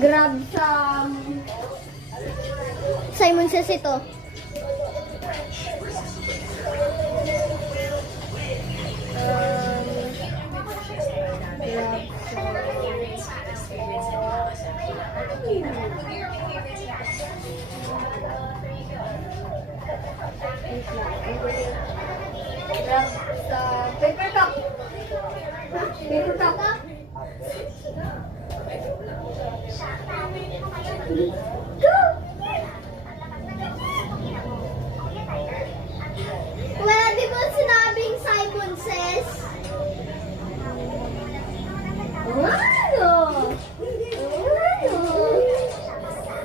Grab some Simon Says ito. Grab sa paper cup. Paper cup. Wala di ba sinabing Simon Says? Ano?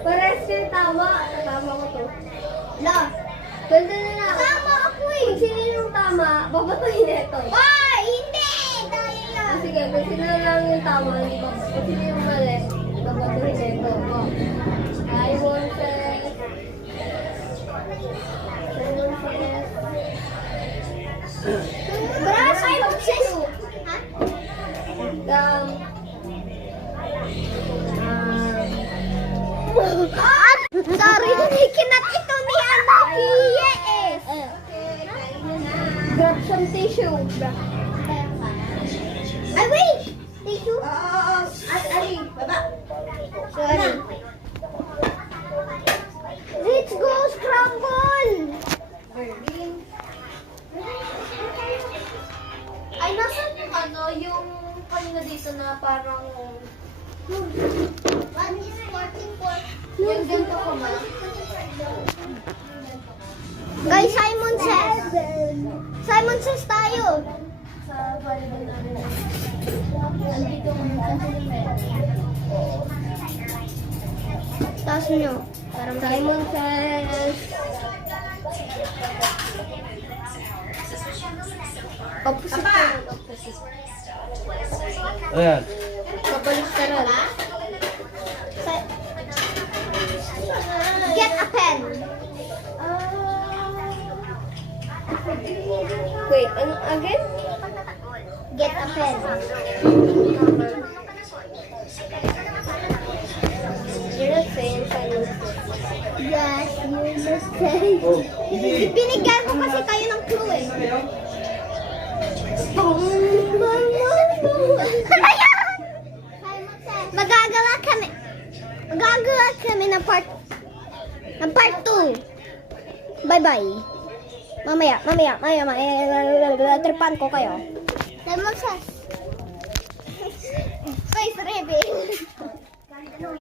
Pares yung tama. Tama ko to. La. Pwede na na. Tama ako eh. Kung sino yung tama, babatuhin na ito. Ay, hindi! Dahil lang. Sige, kung sino lang yung tama, kung sino yung mali, babatuhin na ito. Simon Says. Simon Says. Bra, Simon Says. Sorry, kinat ito ni Anaki. Yes. Grab some tissue. Ay, wait! Tissue? Ari, baba. Sorry. Let's go, scramble! Ay, nasan yung ano, yung kanina dito na parang... What is working for? Yung ganito ko ma. Guys, Simon Says. Simon Says tayo. Sa volleyball namin. Andito ko taas nyo. Simon Says. Opposite ka. Ayan. Kapalis ka rin. Get a pen. Wait, again? Get a pen. You're not saying Simon Says. Yes, you're not saying. Oh, Binigyan ko kasi kayo ng clue eh. Magagawa kami ng part 2. Bye-bye. Mamaya, tripan ko kayo. Simon Says. Face reveal.